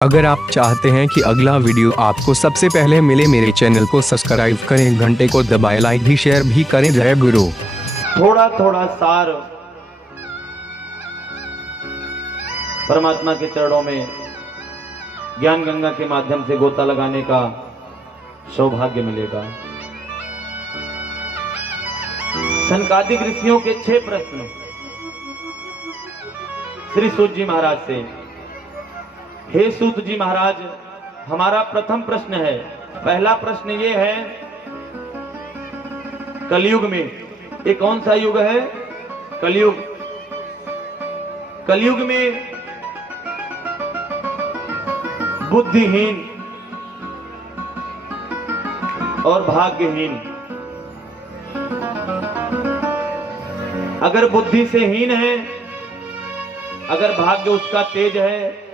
अगर आप चाहते हैं कि अगला वीडियो आपको सबसे पहले मिले, मेरे चैनल को सब्सक्राइब करें, घंटे को दबाएं, लाइक भी शेयर भी करें। जय गुरु। थोड़ा थोड़ा सार परमात्मा के चरणों में ज्ञान गंगा के माध्यम से गोता लगाने का सौभाग्य मिलेगा। सनकादिक ऋषियों के 6 प्रश्न श्री सूत जी महाराज से। हे सूत जी महाराज, हमारा प्रथम प्रश्न है। पहला प्रश्न ये है, कलयुग में, ये कौन सा युग है? कलयुग। कलयुग में बुद्धिहीन और भाग्यहीन, अगर बुद्धि से हीन है, अगर भाग्य उसका तेज है,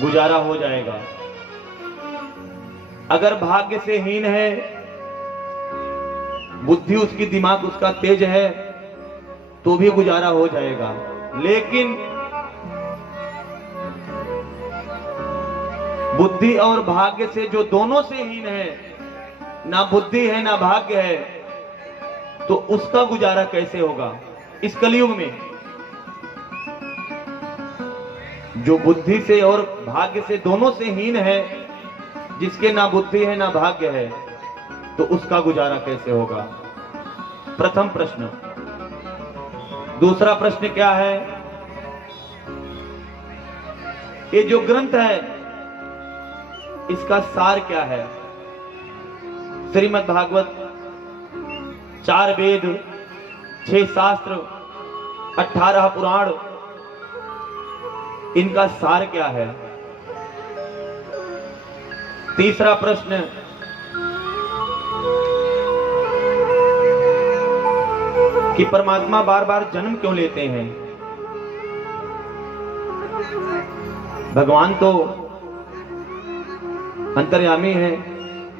गुजारा हो जाएगा। अगर भाग्य से हीन है, बुद्धि उसकी, दिमाग उसका तेज है, तो भी गुजारा हो जाएगा। लेकिन बुद्धि और भाग्य से जो दोनों से हीन है, ना बुद्धि है ना भाग्य है, तो उसका गुजारा कैसे होगा इस कलयुग में? जो बुद्धि से और भाग्य से दोनों से हीन है, जिसके ना बुद्धि है ना भाग्य है, तो उसका गुजारा कैसे होगा? प्रथम प्रश्न। दूसरा प्रश्न क्या है? ये जो ग्रंथ है, इसका सार क्या है? श्रीमद् भागवत 4 वेद, 6 शास्त्र, 18 पुराण, इनका सार क्या है? तीसरा प्रश्न, कि परमात्मा बार बार जन्म क्यों लेते हैं? भगवान तो अंतर्यामी है,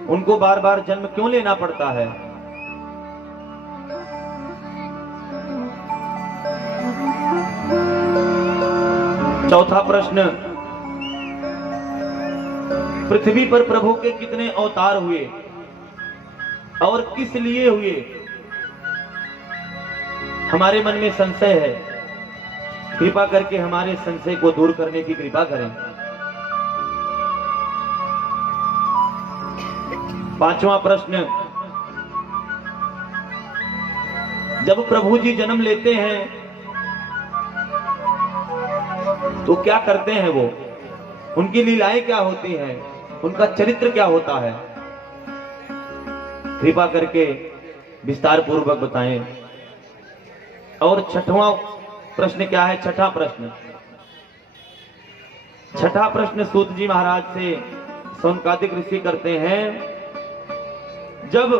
उनको बार बार जन्म क्यों लेना पड़ता है? चौथा प्रश्न, पृथ्वी पर प्रभु के कितने अवतार हुए और किस लिए हुए? हमारे मन में संशय है, कृपा करके हमारे संशय को दूर करने की कृपा करें। पांचवा प्रश्न, जब प्रभु जी जन्म लेते हैं तो क्या करते हैं वो? उनकी लीलाएं क्या होती हैं? उनका चरित्र क्या होता है? कृपा करके विस्तार पूर्वक बताएं। और छठवां प्रश्न क्या है? छठा प्रश्न। छठा प्रश्न सूत जी महाराज से सौनकादिक ऋषि करते हैं, जब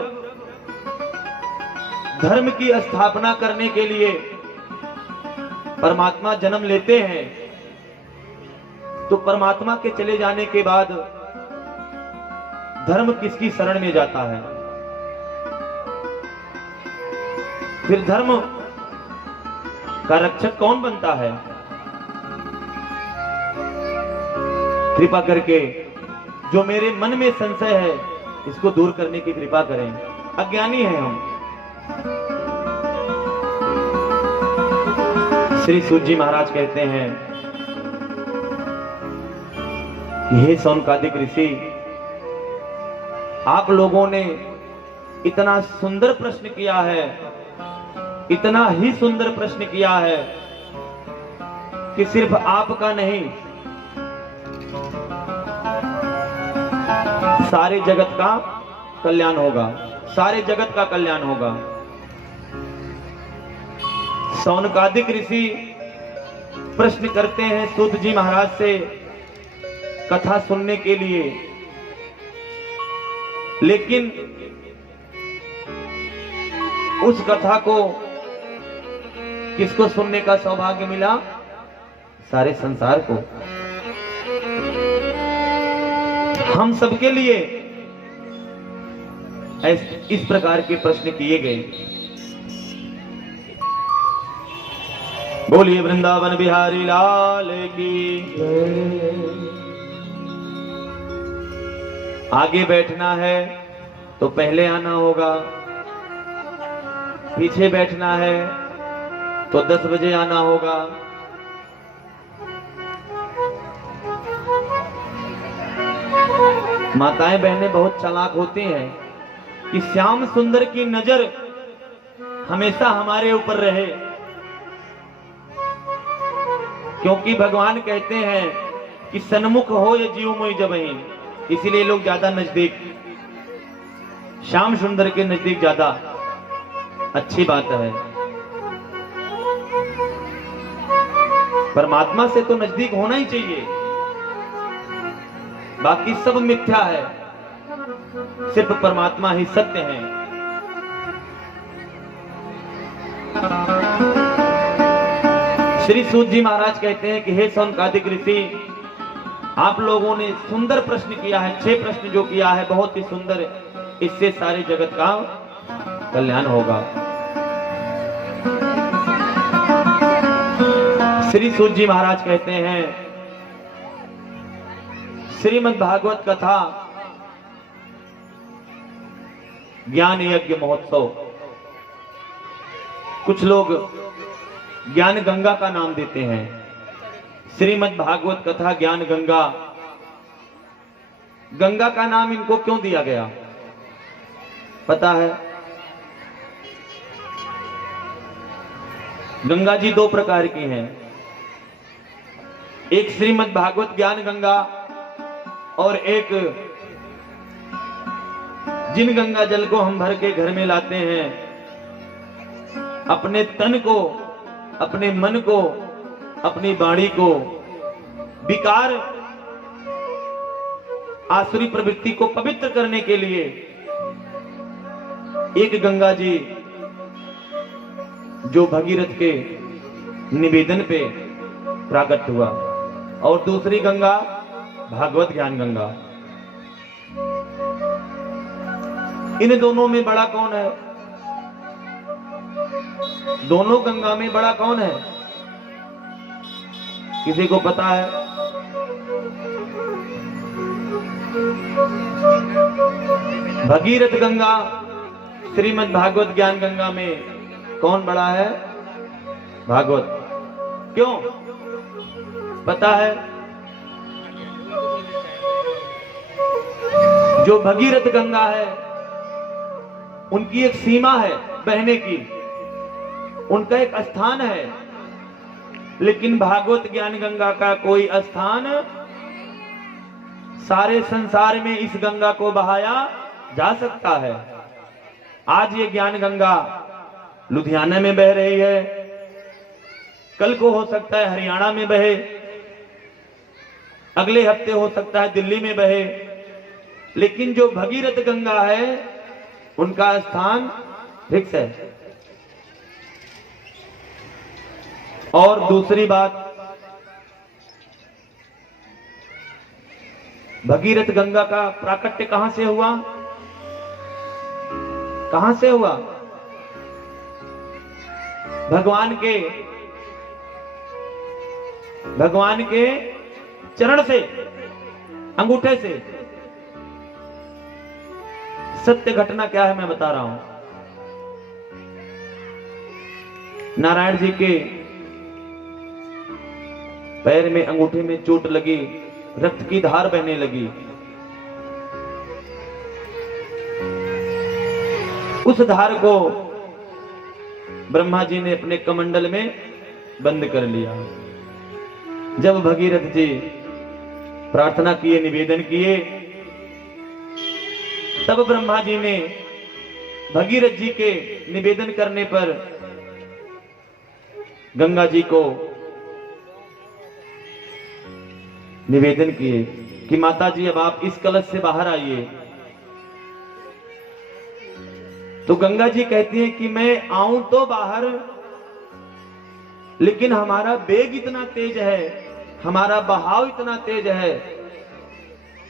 धर्म की स्थापना करने के लिए परमात्मा जन्म लेते हैं, तो परमात्मा के चले जाने के बाद धर्म किसकी शरण में जाता है? फिर धर्म का रक्षक कौन बनता है? कृपा करके जो मेरे मन में संशय है, इसको दूर करने की कृपा करें। अज्ञानी हैं हम। श्री सूत जी महाराज कहते हैं, हे सौनकादिक ऋषि, आप लोगों ने इतना सुंदर प्रश्न किया है, इतना ही सुंदर प्रश्न किया है कि सिर्फ आपका नहीं, सारे जगत का कल्याण होगा, सारे जगत का कल्याण होगा। सौनकादिक ऋषि प्रश्न करते हैं सूत जी महाराज से कथा सुनने के लिए, लेकिन उस कथा को किसको सुनने का सौभाग्य मिला? सारे संसार को। हम सबके लिए इस प्रकार के प्रश्न किए गए। बोलिए वृंदावन बिहारी लाल की। आगे बैठना है तो पहले आना होगा, पीछे बैठना है तो 10 बजे आना होगा। माताएं बहनें बहुत चालाक होती हैं कि श्याम सुंदर की नजर हमेशा हमारे ऊपर रहे, क्योंकि भगवान कहते हैं कि सन्मुख हो या जीव मोई जबहीं, इसीलिए लोग ज्यादा नजदीक श्याम सुंदर के नजदीक ज्यादा अच्छी बात है। परमात्मा से तो नजदीक होना ही चाहिए, बाकी सब मिथ्या है, सिर्फ परमात्मा ही सत्य है। श्री सूत जी महाराज कहते हैं कि हे सौनकादिक ऋषि, आप लोगों ने सुंदर प्रश्न किया है, 6 प्रश्न जो किया है बहुत ही सुंदर, इससे सारे जगत का कल्याण होगा। श्री सूत जी महाराज कहते हैं, श्रीमद् भागवत कथा ज्ञान यज्ञ महोत्सव, कुछ लोग ज्ञान गंगा का नाम देते हैं। श्रीमद् भागवत कथा ज्ञान गंगा, गंगा का नाम इनको क्यों दिया गया पता है? गंगा जी 2 प्रकार की हैं, एक श्रीमद् भागवत ज्ञान गंगा और एक जिन गंगा जल को हम भर के घर में लाते हैं, अपने तन को, अपने मन को, अपनी वाणी को विकार आसुरी प्रवृत्ति को पवित्र करने के लिए एक गंगा जी जो भगीरथ के निवेदन पे प्राकट हुआ, और दूसरी गंगा भागवत ज्ञान गंगा। इन दोनों में बड़ा कौन है? दोनों गंगा में बड़ा कौन है? किसी को पता है? भगीरथ गंगा श्रीमद् भागवत ज्ञान गंगा में कौन बड़ा है? भागवत। क्यों पता है? जो भगीरथ गंगा है उनकी एक सीमा है बहने की, उनका एक स्थान है, लेकिन भागवत ज्ञान गंगा का कोई स्थान सारे संसार में इस गंगा को बहाया जा सकता है। आज ये ज्ञान गंगा लुधियाना में बह रही है, कल को हो सकता है हरियाणा में बहे, अगले हफ्ते हो सकता है दिल्ली में बहे, लेकिन जो भगीरथ गंगा है उनका स्थान फिक्स है। और दूसरी बात, भगीरथ गंगा का प्राकट्य कहां से हुआ? कहां से हुआ? भगवान के चरण से, अंगूठे से। सत्य घटना क्या है मैं बता रहा हूं। नारायण जी के पैर में, अंगूठे में चोट लगी, रक्त की धार बहने लगी। उस धार को ब्रह्मा जी ने अपने कमंडल में बंद कर लिया। जब भगीरथ जी प्रार्थना किए, निवेदन किए, तब ब्रह्मा जी ने भगीरथ जी के निवेदन करने पर गंगा जी को निवेदन किए कि माता जी अब आप इस कलश से बाहर आइए। तो गंगा जी कहती हैं कि मैं आऊं तो बाहर, लेकिन हमारा वेग इतना तेज है, हमारा बहाव इतना तेज है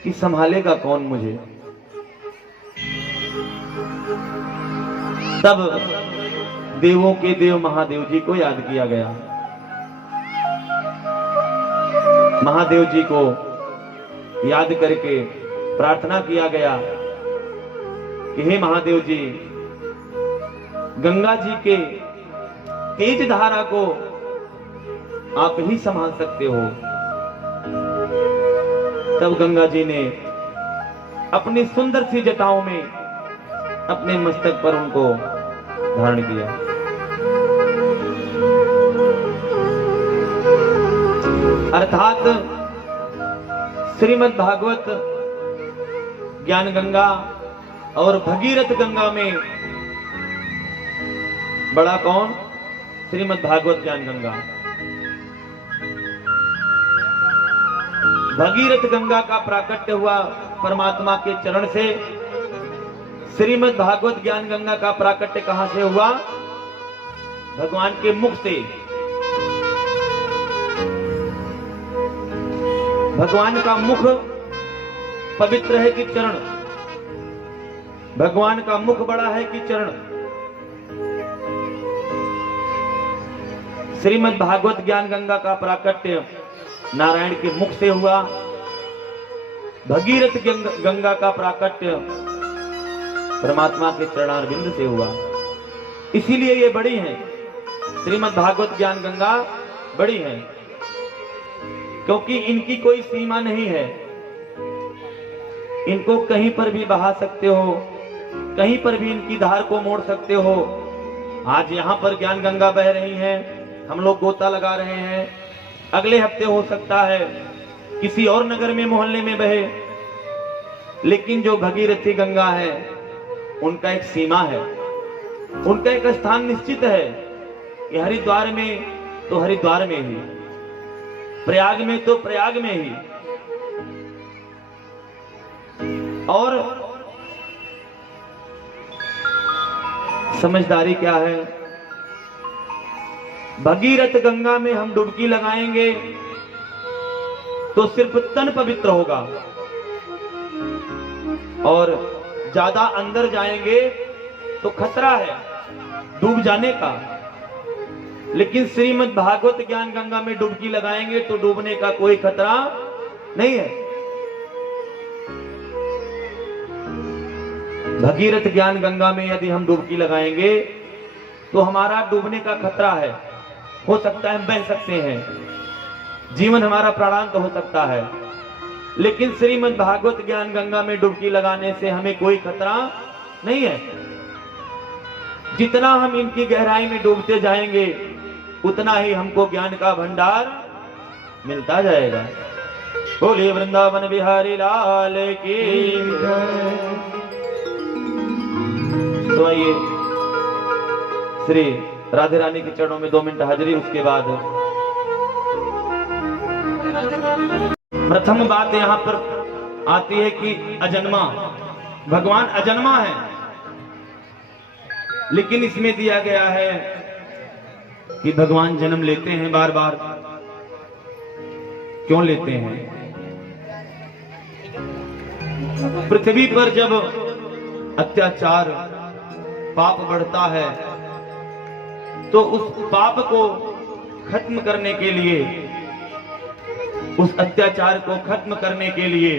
कि संभालेगा कौन मुझे। तब देवों के देव महादेव जी को याद किया गया। महादेव जी को याद करके प्रार्थना किया गया कि हे महादेव जी, गंगा जी के तेज धारा को आप ही संभाल सकते हो। तब गंगा जी ने अपनी सुंदर सी जटाओं में अपने मस्तक पर उनको धारण किया। अर्थात श्रीमद् भागवत ज्ञान गंगा और भगीरथ गंगा में बड़ा कौन? श्रीमद् भागवत ज्ञान गंगा। भगीरथ गंगा का प्राकट्य हुआ परमात्मा के चरण से। श्रीमद् भागवत ज्ञान गंगा का प्राकट्य कहां से हुआ? भगवान के मुख से। भगवान का मुख पवित्र है कि चरण? भगवान का मुख बड़ा है कि चरण? श्रीमद् भागवत ज्ञान गंगा का प्राकट्य नारायण के मुख से हुआ। भगीरथ गंगा का प्राकट्य परमात्मा के चरणारविंद से हुआ। इसीलिए ये बड़ी है, श्रीमद् भागवत ज्ञान गंगा बड़ी है, क्योंकि इनकी कोई सीमा नहीं है। इनको कहीं पर भी बहा सकते हो, कहीं पर भी इनकी धार को मोड़ सकते हो। आज यहां पर ज्ञान गंगा बह रही है, हम लोग गोता लगा रहे हैं। अगले हफ्ते हो सकता है किसी और नगर में, मोहल्ले में बहे। लेकिन जो भगीरथी गंगा है उनका एक सीमा है, उनका एक स्थान निश्चित है कि हरिद्वार में तो हरिद्वार में ही, प्रयाग में तो प्रयाग में ही। और समझदारी क्या है? भगीरथ गंगा में हम डुबकी लगाएंगे तो सिर्फ तन पवित्र होगा, और ज्यादा अंदर जाएंगे तो खतरा है डूब जाने का। लेकिन श्रीमद् भागवत ज्ञान गंगा में डुबकी लगाएंगे तो डूबने का कोई खतरा नहीं है। भगीरथ ज्ञान गंगा में यदि हम डुबकी लगाएंगे तो हमारा डूबने का खतरा है। हो सकता है हम बह सकते हैं, जीवन हमारा प्राणांत हो सकता है। लेकिन श्रीमद् भागवत ज्ञान गंगा में डुबकी लगाने से हमें कोई खतरा नहीं है। जितना हम इनकी गहराई में डूबते जाएंगे उतना ही हमको ज्ञान का भंडार मिलता जाएगा। बोलिए वृंदावन बिहारी लाल की जय। तो आइए श्री राधे रानी के चरणों में 2 मिनट हाजिरी। उसके बाद प्रथम बात यहां पर आती है कि अजन्मा, भगवान अजन्मा है। लेकिन इसमें दिया गया है कि भगवान जन्म लेते हैं बार बार। क्यों लेते हैं? पृथ्वी पर जब अत्याचार पाप बढ़ता है तो उस पाप को खत्म करने के लिए, उस अत्याचार को खत्म करने के लिए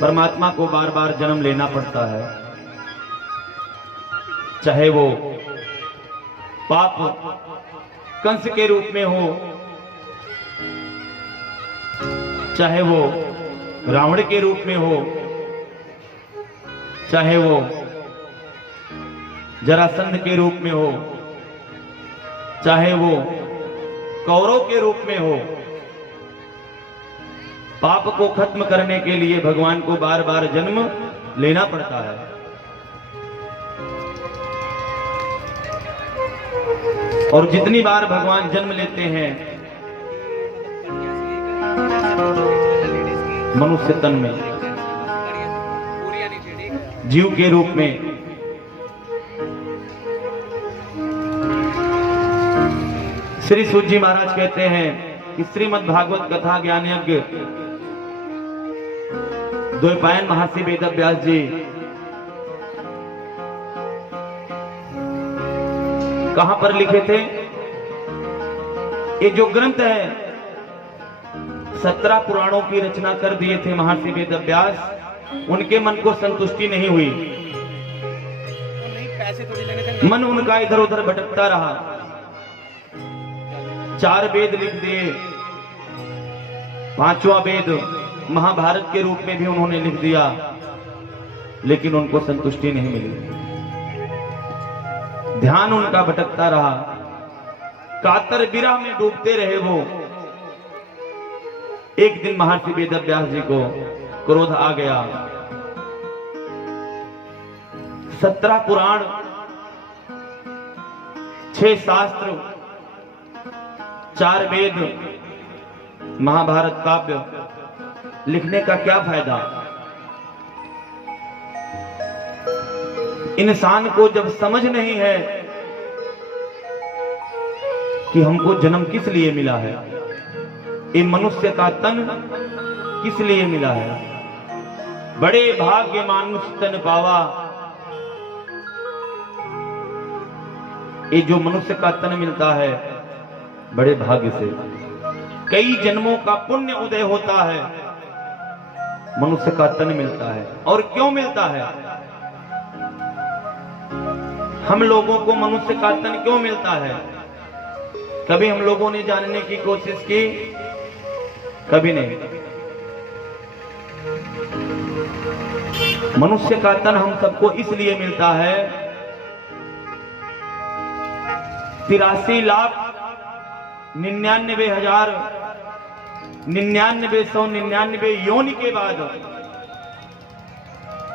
परमात्मा को बार बार जन्म लेना पड़ता है। चाहे वो पाप कंस के रूप में हो, चाहे वो रावण के रूप में हो, चाहे वो जरासंध के रूप में हो, चाहे वो कौरव के रूप में हो। पाप को खत्म करने के लिए भगवान को बार बार जन्म लेना पड़ता है। और जितनी बार भगवान जन्म लेते हैं मनुष्य तन में, जीव के रूप में, श्री सूत जी महाराज कहते हैं कि श्रीमद् भागवत कथा ज्ञान यज्ञ द्वैपायन महर्षि वेद व्यास जी कहां पर लिखे थे? ये जो ग्रंथ है 17 पुराणों की रचना कर दिए थे महर्षि वेदव्यास, उनके मन को संतुष्टि नहीं हुई। मन उनका इधर उधर भटकता रहा। 4 वेद लिख दिए, 5वां वेद महाभारत के रूप में भी उन्होंने लिख दिया, लेकिन उनको संतुष्टि नहीं मिली। ध्यान उनका भटकता रहा, कातर विरह में डूबते रहे वो। एक दिन महर्षि वेदव्यास जी को क्रोध आ गया। 17 पुराण, 6 शास्त्र, 4 वेद, महाभारत काव्य लिखने का क्या फायदा? इंसान को जब समझ नहीं है कि हमको जन्म किस लिए मिला है, ये मनुष्य का तन किस लिए मिला है, बड़े भाग्य मानुष तन पावा। ये जो मनुष्य का तन मिलता है बड़े भाग्य से, कई जन्मों का पुण्य उदय होता है, मनुष्य का तन मिलता है। और क्यों मिलता है? हम लोगों को मनुष्य का तन क्यों मिलता है? कभी हम लोगों ने जानने की कोशिश की? कभी नहीं। मनुष्य का तन हम सबको इसलिए मिलता है, 83,99,999 योनि के बाद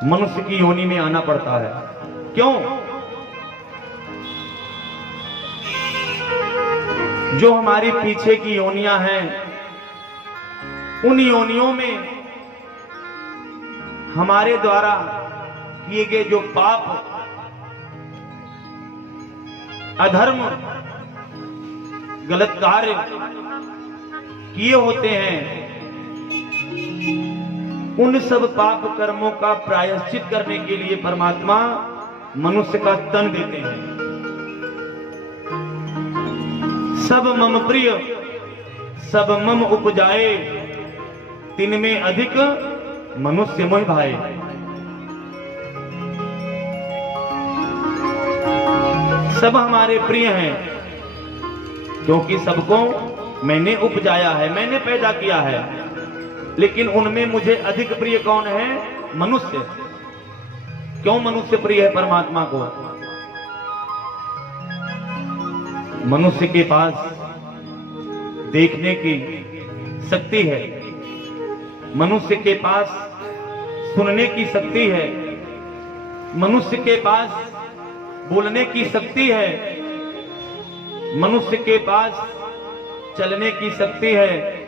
मनुष्य की योनि में आना पड़ता है। क्यों? जो हमारी पीछे की योनियां हैं, उन योनियों में हमारे द्वारा किए गए जो पाप, अधर्म, गलत कार्य किए होते हैं, उन सब पाप कर्मों का प्रायश्चित करने के लिए परमात्मा मनुष्य का तन देते हैं। सब मम प्रिय सब मम उपजाए, तिनमें अधिक मनुष्य मोह भाए। सब हमारे प्रिय हैं क्योंकि सबको मैंने उपजाया है, मैंने पैदा किया है, लेकिन उनमें मुझे अधिक प्रिय कौन है? मनुष्य। क्यों मनुष्य प्रिय है परमात्मा को? मनुष्य के पास देखने की शक्ति है, मनुष्य के पास सुनने की शक्ति है, मनुष्य के पास बोलने की शक्ति है, मनुष्य के पास चलने की शक्ति है,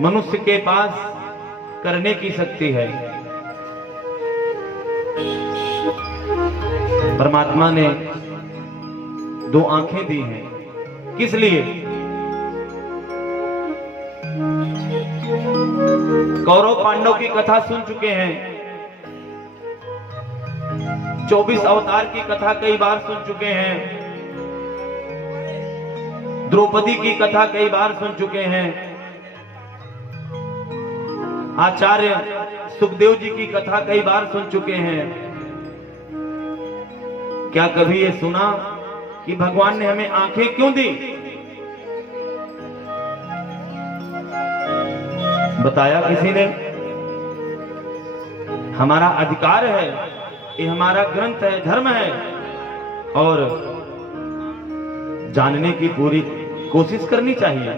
मनुष्य के पास करने की शक्ति है। परमात्मा ने 2 आंखें दी हैं। किस लिए? कौरव पांडव की कथा सुन चुके हैं, 24 अवतार की कथा कई बार सुन चुके हैं, द्रौपदी की कथा कई बार सुन चुके हैं, आचार्य सुखदेव जी की कथा कई बार सुन चुके हैं। क्या कभी ये सुना कि भगवान ने हमें आंखें क्यों दी? बताया किसी ने? हमारा अधिकार है, ये हमारा ग्रंथ है, धर्म है, और जानने की पूरी कोशिश करनी चाहिए।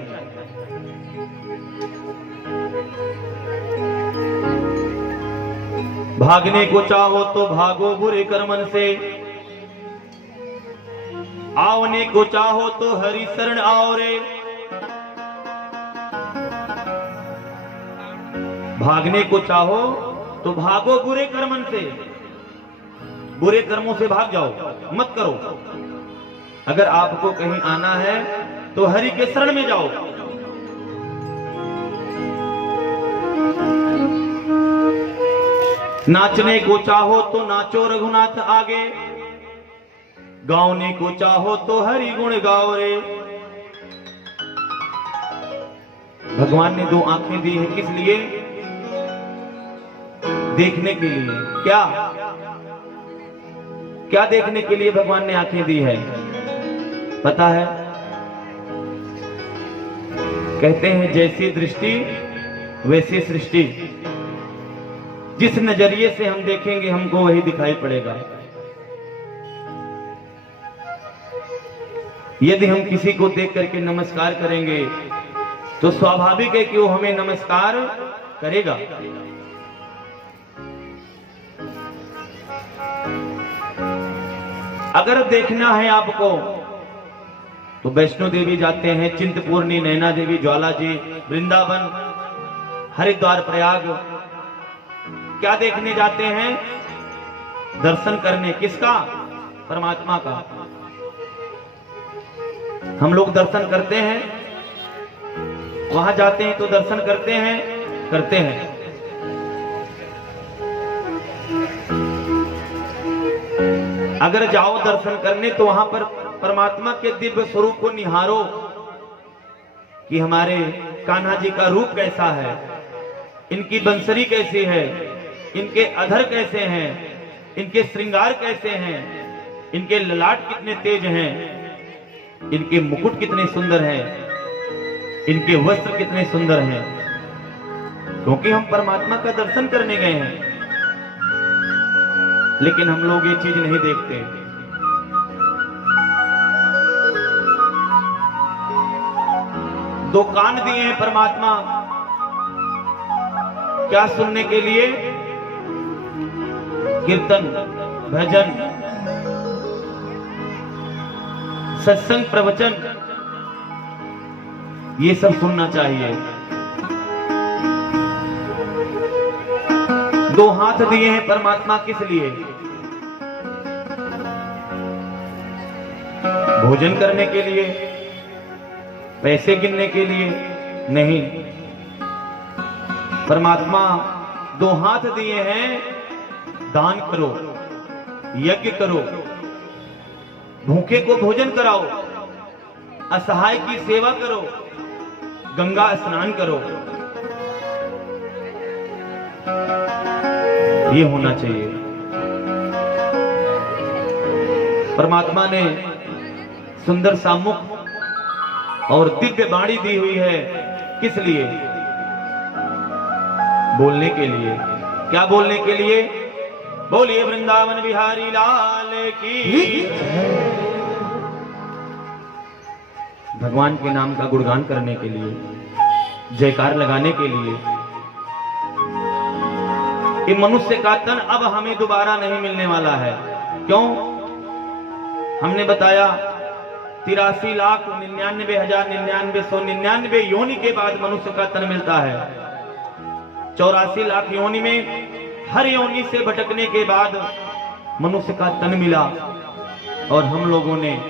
भागने को चाहो तो भागो बुरे कर्मन से, आवने को चाहो तो हरि शरण आओ रे। भागने को चाहो तो भागो बुरे कर्मन से, बुरे कर्मों से भाग जाओ, मत करो। अगर आपको कहीं आना है तो हरि के शरण में जाओ। नाचने को चाहो तो नाचो रघुनाथ आगे, गाओने को चाहो तो हरि गुण गाओ रे। भगवान ने दो आंखें दी है, किस लिए? देखने के लिए। क्या क्या देखने के लिए भगवान ने आंखें दी है पता है? कहते हैं जैसी दृष्टि वैसी सृष्टि। जिस नजरिए से हम देखेंगे हमको वही दिखाई पड़ेगा। यदि हम किसी को देख करके नमस्कार करेंगे तो स्वाभाविक है कि वो हमें नमस्कार करेगा। अगर देखना है आपको तो वैष्णो देवी जाते हैं, चिंतपूर्णी, नैना देवी, ज्वाला जी, वृंदावन, हरिद्वार, प्रयाग। क्या देखने जाते हैं? दर्शन करने। किसका? परमात्मा का। हम लोग दर्शन करते हैं, वहां जाते हैं तो दर्शन करते हैं। अगर जाओ दर्शन करने तो वहां पर परमात्मा के दिव्य स्वरूप को निहारो कि हमारे कान्हा जी का रूप कैसा है, इनकी बंसरी कैसी है, इनके अधर कैसे हैं, इनके श्रृंगार कैसे हैं, इनके ललाट कितने तेज हैं, इनके मुकुट कितने सुंदर हैं, इनके वस्त्र कितने सुंदर हैं। क्योंकि हम परमात्मा का दर्शन करने गए हैं। लेकिन हम लोग ये चीज नहीं देखते। दो कान दिए हैं परमात्मा, क्या सुनने के लिए? कीर्तन, भजन, सत्संग, प्रवचन, ये सब सुनना चाहिए। दो हाथ दिए हैं परमात्मा, किस लिए? भोजन करने के लिए, पैसे गिनने के लिए नहीं। परमात्मा दो हाथ दिए हैं, दान करो, यज्ञ करो, भूखे को भोजन कराओ, असहाय की सेवा करो, गंगा स्नान करो। ये होना चाहिए। परमात्मा ने सुंदर सा मुख और दिव्य वाणी दी हुई है, किस लिए? बोलने के लिए। क्या बोलने के लिए? बोलिए वृंदावन बिहारी लाल की। भगवान के नाम का गुणगान करने के लिए, जयकार लगाने के लिए। ये मनुष्य का तन अब हमें दोबारा नहीं मिलने वाला है। क्यों? हमने बताया 83,99,999 योनि के बाद मनुष्य का तन मिलता है। 84 लाख योनि में हर योनि से भटकने के बाद मनुष्य का तन मिला। और हम लोगों ने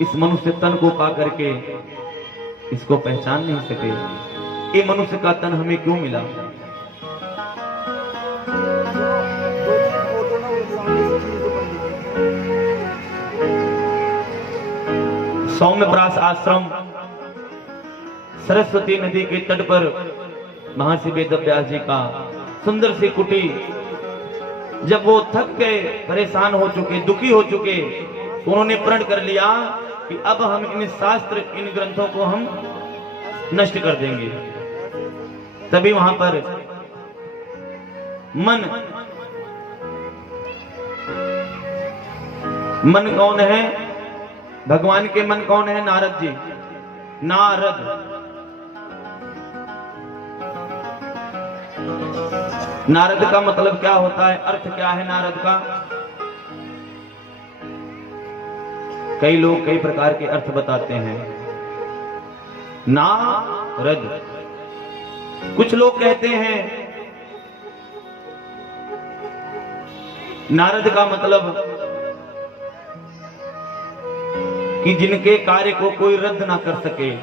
इस मनुष्य तन को पा करके इसको पहचान नहीं सके। ये मनुष्य का तन हमें क्यों मिला? सौम्यप्रास आश्रम सरस्वती नदी के तट पर महर्षि वेदव्यास जी का सुंदर सी कुटी। जब वो थक गए, परेशान हो चुके, दुखी हो चुके, उन्होंने प्रण कर लिया कि अब हम इन शास्त्र, इन ग्रंथों को हम नष्ट कर देंगे। तभी वहां पर मन कौन है? भगवान के मन कौन है? नारद जी। नारद नारद का मतलब क्या होता है? अर्थ क्या है नारद का? कई लोग कई प्रकार के अर्थ बताते हैं। नारद, कुछ लोग कहते हैं नारद का मतलब कि जिनके कार्य को कोई रद्द ना कर सके,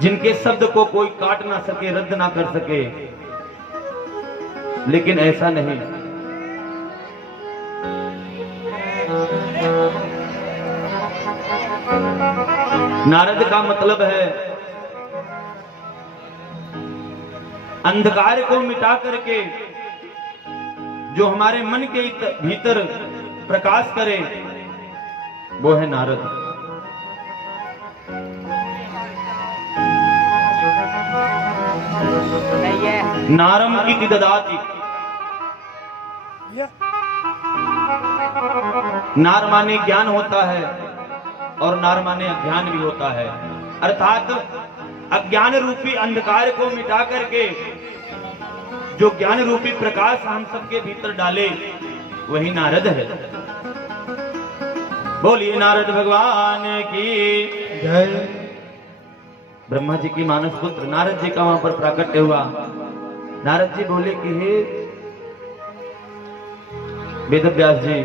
जिनके शब्द को कोई काट ना सके, रद्द ना कर सके। लेकिन ऐसा नहीं। नारद का मतलब है अंधकार को मिटा करके जो हमारे मन के भीतर प्रकाश करे, वो है नारद। नारम इति ददाति, नार माने ज्ञान होता है और नार माने अज्ञान भी होता है, अर्थात अज्ञान रूपी अंधकार को मिटा करके जो ज्ञान रूपी प्रकाश हम सबके भीतर डाले, वही नारद है। बोलिए नारद भगवान की जय। ब्रह्मा जी की मानस पुत्र नारद जी का वहां पर प्राकट्य हुआ। नारद जी बोले कि हे वेदव्यास जी,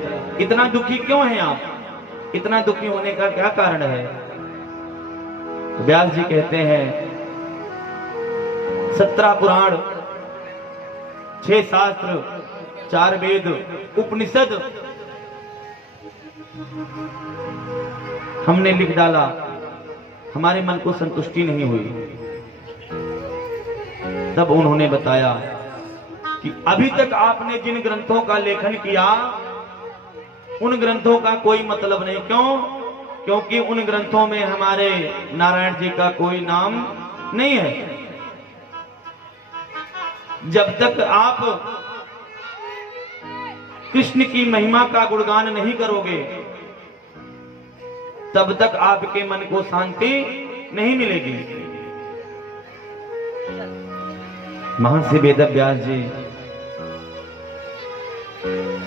इतना दुखी क्यों हैं आप? इतना दुखी होने का क्या कारण है? तो व्यास जी कहते हैं 17 पुराण, 6 शास्त्र, 4 वेद, उपनिषद हमने लिख डाला, हमारे मन को संतुष्टि नहीं हुई। तब उन्होंने बताया कि अभी तक आपने जिन ग्रंथों का लेखन किया, उन ग्रंथों का कोई मतलब नहीं। क्यों? क्योंकि उन ग्रंथों में हमारे नारायण जी का कोई नाम नहीं है। जब तक आप कृष्ण की महिमा का गुणगान नहीं करोगे, तब तक आपके मन को शांति नहीं मिलेगी। महर्षि वेदव्यास जी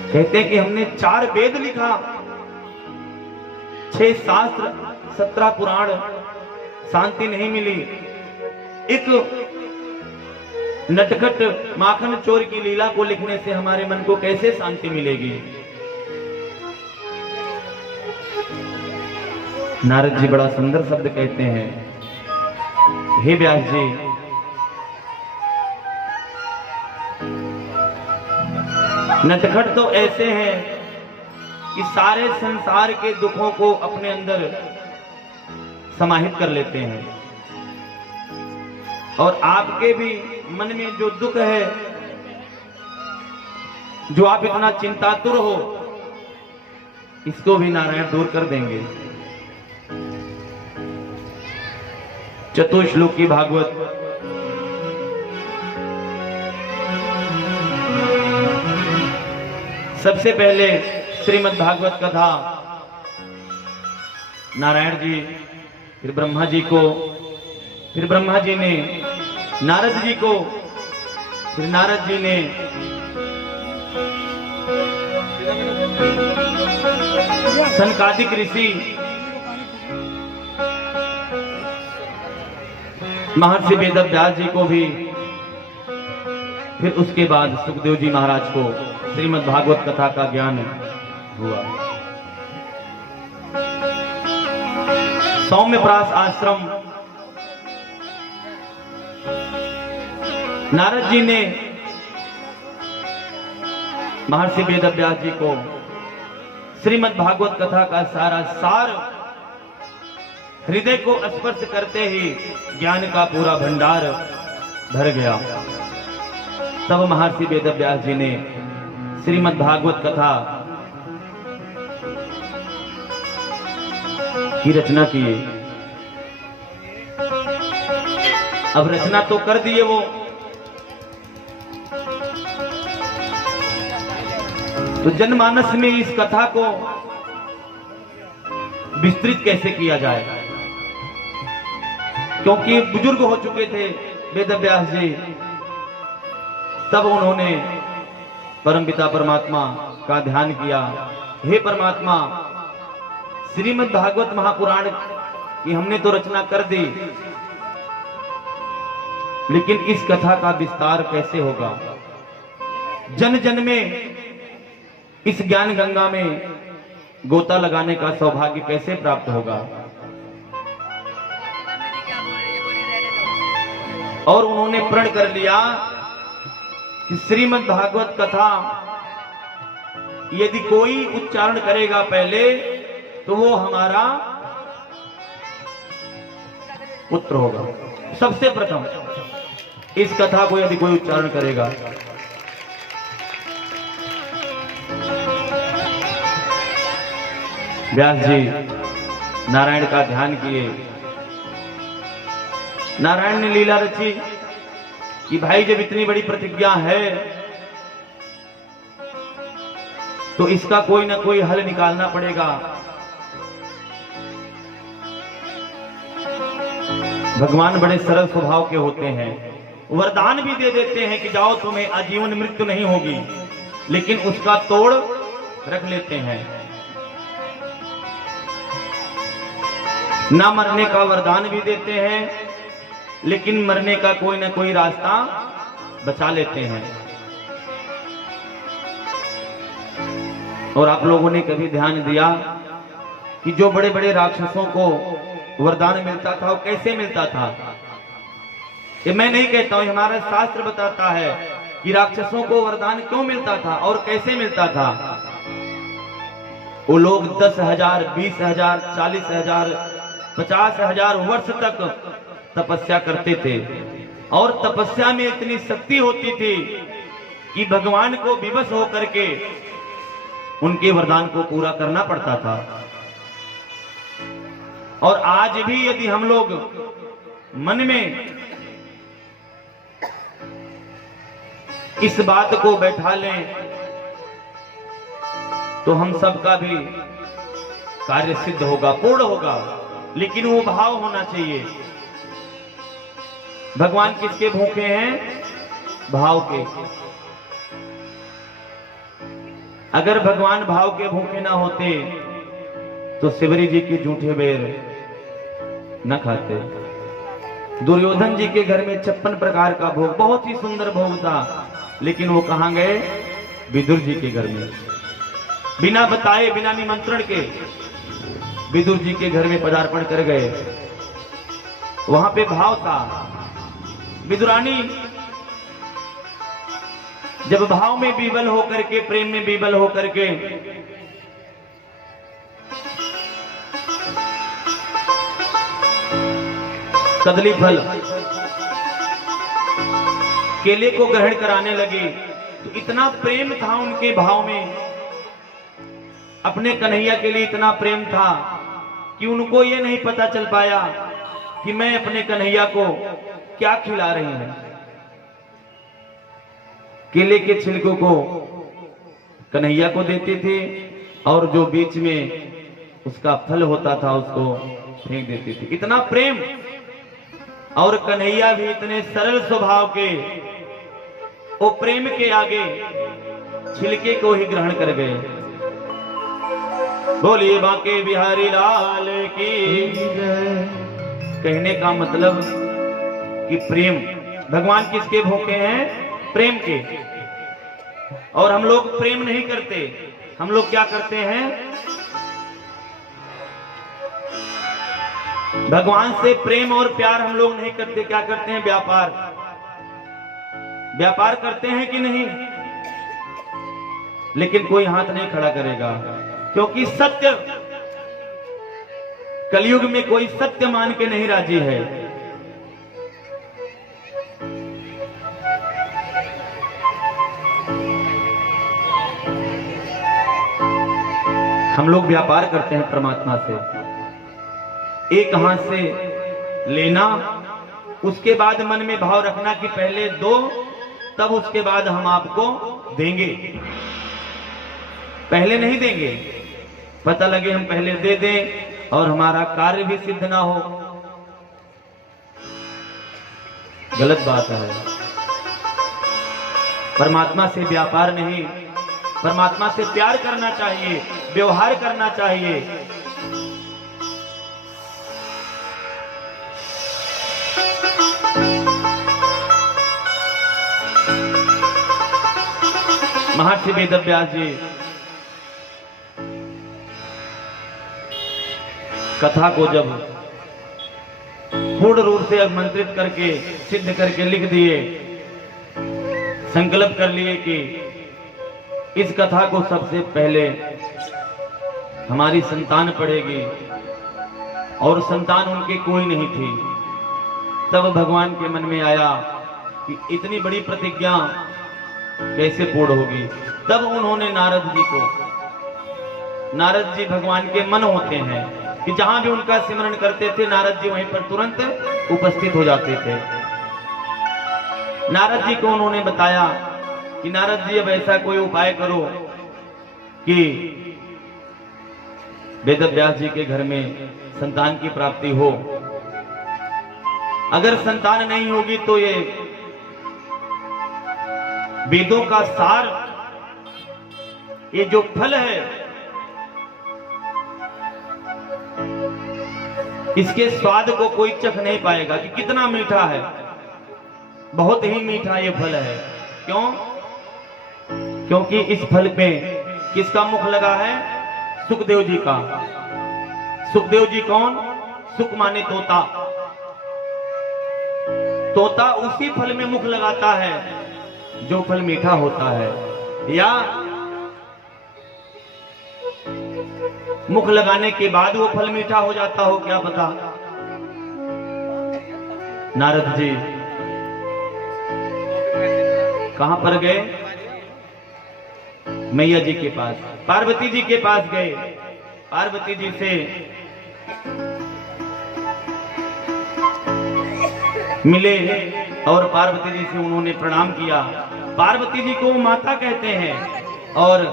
कहते हैं कि हमने 4 वेद लिखा, 6 शास्त्र, 17 पुराण, शांति नहीं मिली। एक नटखट माखन चोर की लीला को लिखने से हमारे मन को कैसे शांति मिलेगी? नारद जी बड़ा सुंदर शब्द कहते हैं, हे व्यास जी, नटखट तो ऐसे हैं कि सारे संसार के दुखों को अपने अंदर समाहित कर लेते हैं, और आपके भी मन में जो दुख है, जो आप इतना चिंतातुर हो, इसको भी नारायण दूर कर देंगे। चतुश्लोकी भागवत सबसे पहले श्रीमद् भागवत कथा नारायण जी, फिर ब्रह्मा जी को, फिर ब्रह्मा जी ने नारद जी को, फिर नारद जी ने सनकादिक ऋषि महर्षि वेदव्यास जी को भी, फिर उसके बाद सुखदेव जी महाराज को श्रीमद् भागवत कथा का ज्ञान हुआ। सौम्यप्रास आश्रम नारद जी ने महर्षि वेदव्यास जी को श्रीमद् भागवत कथा का सारा सार हृदय को स्पर्श करते ही ज्ञान का पूरा भंडार भर गया। तब महर्षि वेदव्यास जी ने श्रीमद् भागवत कथा की रचना की। अब रचना तो कर दिए वो, तो जनमानस में इस कथा को विस्तृत कैसे किया जाए? क्योंकि बुजुर्ग हो चुके थे वेदव्यास जी। तब उन्होंने परमपिता परमात्मा का ध्यान किया। हे परमात्मा, श्रीमद् भागवत महापुराण की हमने तो रचना कर दी, लेकिन इस कथा का विस्तार कैसे होगा? जन जन में इस ज्ञान गंगा में गोता लगाने का सौभाग्य कैसे प्राप्त होगा? और उन्होंने प्रण कर लिया कि श्रीमद् भागवत कथा यदि कोई उच्चारण करेगा पहले, तो वो हमारा पुत्र होगा। सबसे प्रथम इस कथा को यदि कोई उच्चारण करेगा, व्यास जी नारायण का ध्यान किए, नारायण ने लीला रची कि भाई जब इतनी बड़ी प्रतिज्ञा है तो इसका कोई ना कोई हल निकालना पड़ेगा। भगवान बड़े सरल स्वभाव के होते हैं, वरदान भी दे देते हैं कि जाओ तुम्हें आजीवन मृत्यु नहीं होगी, लेकिन उसका तोड़ रख लेते हैं। ना मरने का वरदान भी देते हैं, लेकिन मरने का कोई ना कोई रास्ता बचा लेते हैं। और आप लोगों ने कभी ध्यान दिया कि जो बड़े बड़े राक्षसों को वरदान मिलता था वो कैसे मिलता था? ये मैं नहीं कहता हूं, हमारा शास्त्र बताता है कि राक्षसों को वरदान क्यों मिलता था और कैसे मिलता था। वो लोग 10,000, 20,000, 40,000, 50,000 वर्ष तक तपस्या करते थे, और तपस्या में इतनी शक्ति होती थी कि भगवान को विवश होकर के उनके वरदान को पूरा करना पड़ता था। और आज भी यदि हम लोग मन में इस बात को बैठा लें तो हम सबका भी कार्य सिद्ध होगा, पूर्ण होगा, लेकिन वो भाव होना चाहिए। भगवान किसके भूखे हैं? भाव के। अगर भगवान भाव के भूखे ना होते तो शिवरी जी के जूठे बेर न खाते। दुर्योधन जी के घर में 56 प्रकार का भोग, बहुत ही सुंदर भोग था, लेकिन वो कहां गए? विदुर जी के घर में। बिना बताए, बिना निमंत्रण के विदुर जी के घर में पदार्पण कर गए। वहां पे भाव था। विदुरानी जब भाव में बीबल होकर के, प्रेम में बीबल होकर के कदली फल केले को ग्रहण कराने लगे, तो इतना प्रेम था उनके भाव में, अपने कन्हैया के लिए इतना प्रेम था कि उनको ये नहीं पता चल पाया कि मैं अपने कन्हैया को क्या खिला रही हूं। केले के छिलकों को कन्हैया को देते थे, और जो बीच में उसका फल होता था उसको फेंक देते थे। इतना प्रेम। और कन्हैया भी इतने सरल स्वभाव के, वो प्रेम के आगे छिलके को ही ग्रहण कर गए। बोलिए बांके बिहारी लाल की जय। कहने का मतलब कि प्रेम, भगवान किसके भूखे हैं? प्रेम के। और हम लोग प्रेम नहीं करते, हम लोग क्या करते हैं? भगवान से प्रेम और प्यार हम लोग नहीं करते, क्या करते हैं? व्यापार। व्यापार करते हैं कि नहीं? लेकिन कोई हाथ नहीं खड़ा करेगा, क्योंकि सत्य, कलयुग में कोई सत्य मान के नहीं राजी है। हम लोग व्यापार करते हैं परमात्मा से, एक हाथ से लेना, उसके बाद मन में भाव रखना कि पहले दो, तब उसके बाद हम आपको देंगे। पहले नहीं देंगे। पता लगे हम पहले दे दें और हमारा कार्य भी सिद्ध ना हो, गलत बात है। परमात्मा से व्यापार नहीं, परमात्मा से प्यार करना चाहिए, व्यवहार करना चाहिए। महर्षि वेदव्यास जी कथा को जब पूर्ण रूप से अभिमंत्रित करके, सिद्ध करके लिख दिए, संकल्प कर लिए कि इस कथा को सबसे पहले हमारी संतान पढ़ेगी, और संतान उनके कोई नहीं थी। तब भगवान के मन में आया कि इतनी बड़ी प्रतिज्ञा कैसे पूर्ण होगी। तब उन्होंने नारद जी भगवान के मन होते हैं कि जहां भी उनका सिमरन करते थे नारद जी वहीं पर तुरंत उपस्थित हो जाते थे। नारद जी को उन्होंने बताया कि नारद जी अब ऐसा कोई उपाय करो कि वेद व्यास जी के घर में संतान की प्राप्ति हो। अगर संतान नहीं होगी तो ये वेदों का सार, ये जो फल है, इसके स्वाद को कोई चख नहीं पाएगा कि कितना मीठा है। बहुत ही मीठा ये फल है। क्यों? क्योंकि इस फल पे किसका मुख लगा है? सुखदेव जी का। सुखदेव जी कौन? सुख माने तोता। तोता उसी फल में मुख लगाता है जो फल मीठा होता है, या मुख लगाने के बाद वो फल मीठा हो जाता हो, क्या पता। नारद जी कहां पर गए? मैया जी के पास, पार्वती जी के पास गए। पार्वती जी से मिले और पार्वती जी से उन्होंने प्रणाम किया। पार्वती जी को माता कहते हैं और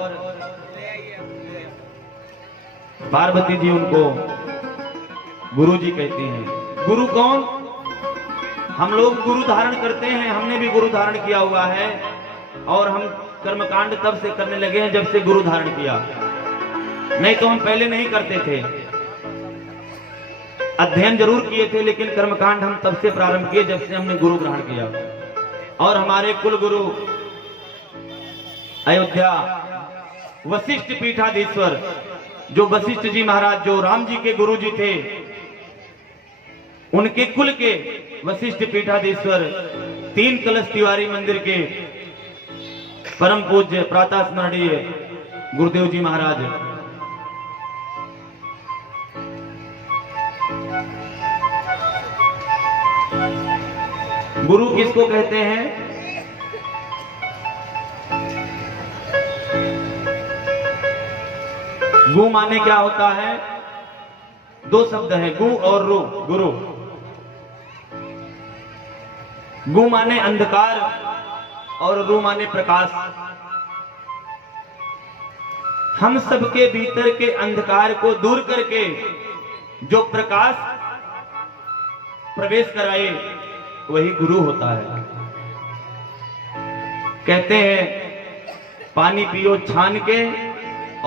पार्वती जी उनको गुरु जी कहते हैं। गुरु कौन? हम लोग गुरु धारण करते हैं, हमने भी गुरु धारण किया हुआ है और हम कर्मकांड तब से करने लगे हैं जब से गुरु धारण किया, नहीं तो हम पहले नहीं करते थे। अध्ययन जरूर किए थे लेकिन कर्मकांड हम तब से प्रारंभ किए जब से हमने गुरु ग्रहण किया। और हमारे कुल गुरु अयोध्या वशिष्ठ पीठाधीश्वर, जो वशिष्ठ जी महाराज जो राम जी के गुरु जी थे, उनके कुल के वशिष्ठ पीठाधीश्वर 3 कलश तिवारी मंदिर के परम पूज्य प्रातः स्मरणीय गुरुदेव जी महाराज। गुरु किसको कहते हैं? गु माने क्या होता है? 2 शब्द हैं, गु और रु। गुरु, गु माने अंधकार और रु माने प्रकाश। हम सबके भीतर के अंधकार को दूर करके जो प्रकाश प्रवेश कराए वही गुरु होता है। कहते हैं पानी पियो छान के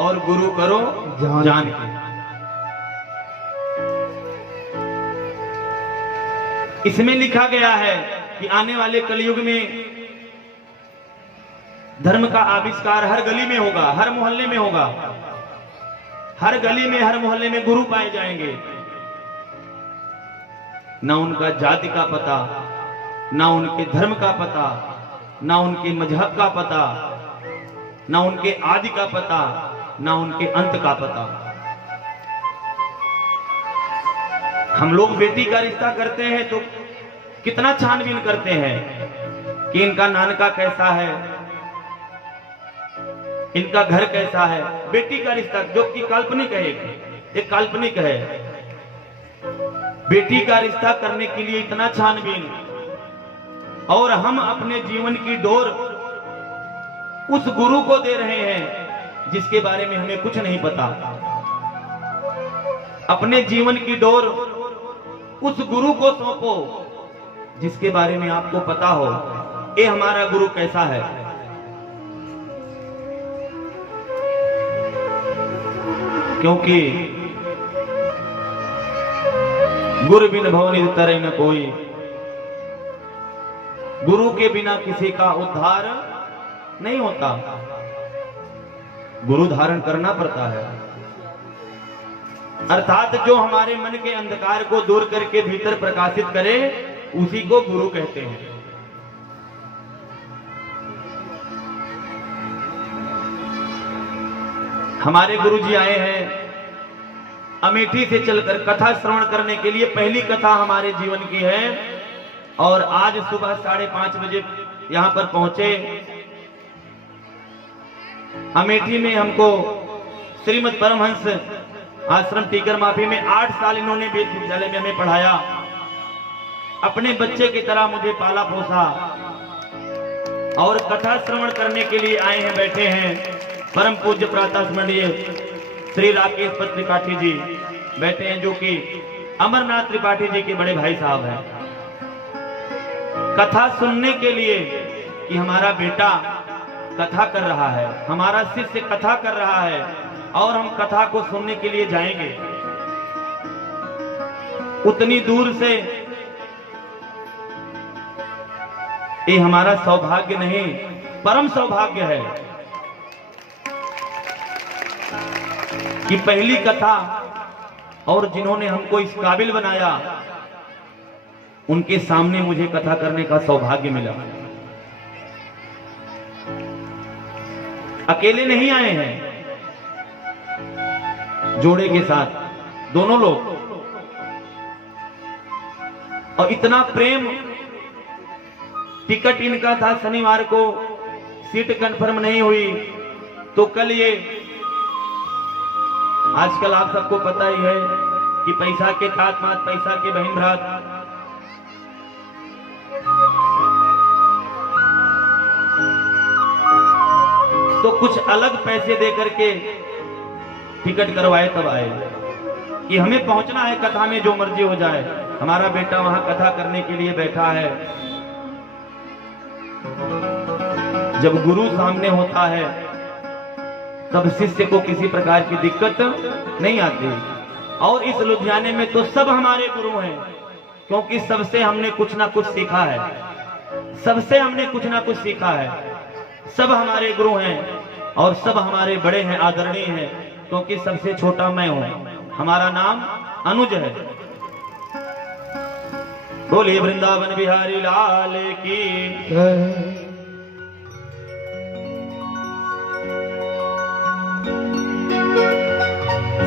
और गुरु करो जान के। इसमें लिखा गया है कि आने वाले कलयुग में धर्म का आविष्कार हर गली में होगा, हर मोहल्ले में होगा। हर गली में, हर मोहल्ले में गुरु पाए जाएंगे। ना उनका जाति का पता, ना उनके धर्म का पता, ना उनके मजहब का पता, ना उनके आदि का पता, ना उनके अंत का पता। हम लोग बेटी का रिश्ता करते हैं तो कितना छानबीन करते हैं कि इनका नानका कैसा है, इनका घर कैसा है। बेटी का रिश्ता जो कि काल्पनिक है, एक काल्पनिक है। बेटी का रिश्ता करने के लिए इतना छानबीन, और हम अपने जीवन की डोर उस गुरु को दे रहे हैं जिसके बारे में हमें कुछ नहीं पता। अपने जीवन की डोर उस गुरु को सौंपो जिसके बारे में आपको पता हो ये हमारा गुरु कैसा है। क्योंकि गुरु बिन भवनि तरह न कोई, गुरु के बिना किसी का उद्धार नहीं होता। गुरु धारण करना पड़ता है, अर्थात जो हमारे मन के अंधकार को दूर करके भीतर प्रकाशित करे उसी को गुरु कहते हैं। हमारे गुरु जी आए हैं अमेठी से चलकर कथा श्रवण करने के लिए। पहली कथा हमारे जीवन की है और आज सुबह 5:30 बजे यहाँ पर पहुंचे। अमेठी में हमको श्रीमद परमहंस आश्रम टीकर माफी में 8 साल इन्होंने वेद विद्यालय में हमें पढ़ाया। अपने बच्चे की तरह मुझे पाला पोसा और कथा श्रवण करने के लिए आए हैं, बैठे हैं। परम पूज्य प्रातः स्मरणीय श्री राकेश पत त्रिपाठी जी बैठे हैं, जो कि अमरनाथ त्रिपाठी जी के बड़े भाई साहब हैं। कथा सुनने के लिए कि हमारा बेटा कथा कर रहा है, हमारा शिष्य कथा कर रहा है और हम कथा को सुनने के लिए जाएंगे। उतनी दूर से ये हमारा सौभाग्य नहीं, परम सौभाग्य है कि पहली कथा और जिन्होंने हमको इस काबिल बनाया उनके सामने मुझे कथा करने का सौभाग्य मिला। अकेले नहीं आए हैं, जोड़े के साथ दोनों लोग। और इतना प्रेम, टिकट इनका था शनिवार को, सीट कंफर्म नहीं हुई तो कल ये, आजकल आप सबको पता ही है कि पैसा के तात मात, पैसा के बहन भ्रात, तो कुछ अलग पैसे दे करके टिकट करवाए तब आए कि हमें पहुंचना है कथा में, जो मर्जी हो जाए। हमारा बेटा वहां कथा करने के लिए बैठा है। जब गुरु सामने होता है तब शिष्य को किसी प्रकार की दिक्कत नहीं आती। और इस लुधियाने में तो सब हमारे गुरु हैं, क्योंकि सबसे हमने कुछ ना कुछ सीखा है, सबसे हमने कुछ ना कुछ सीखा है। सब हमारे गुरु हैं और सब हमारे बड़े हैं, आदरणीय हैं, क्योंकि सबसे छोटा मैं हूं। हमारा नाम अनुज है। बोलिए वृंदावन बिहारी लाल की।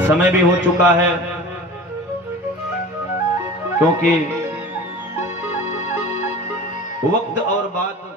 समय भी हो चुका है, क्योंकि वक्त और बात